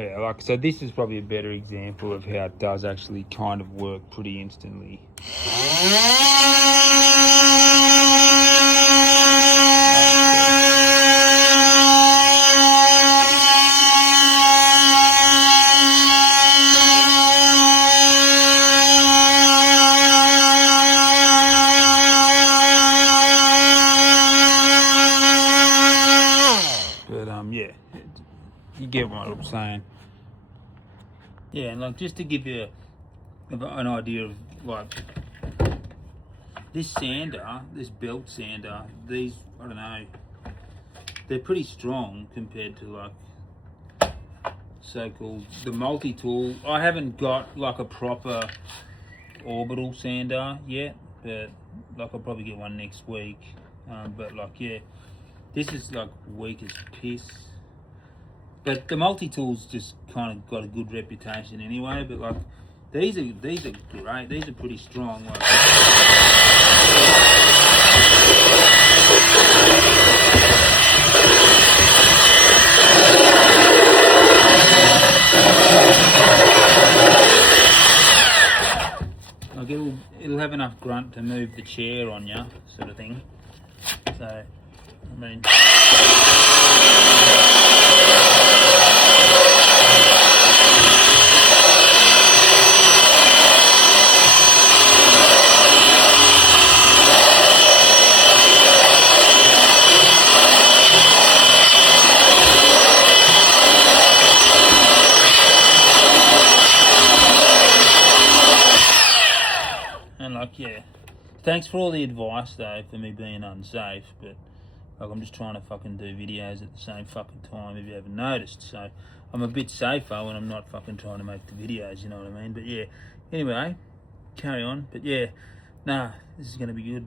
Yeah, like, so this is probably a better example of how it does actually kind of work pretty instantly. But yeah, you get what I'm saying. Yeah, and like, just to give you an idea of like this sander, this belt sander, these, I don't know, they're pretty strong compared to like so-called the multi-tool. I haven't got like a proper orbital sander yet, but like I'll probably get one next week. But like, yeah, this is like weak as piss. But the multi-tool's just kind of got a good reputation anyway. But like, these are great. These are pretty strong. Like, it'll have enough grunt to move the chair on you, sort of thing. So, I mean. And like, yeah, thanks for all the advice though for me being unsafe, but like, I'm just trying to fucking do videos at the same fucking time, if you haven't noticed. So I'm a bit safer when I'm not fucking trying to make the videos, you know what I mean? But yeah, anyway, carry on. But yeah, nah, this is gonna be good.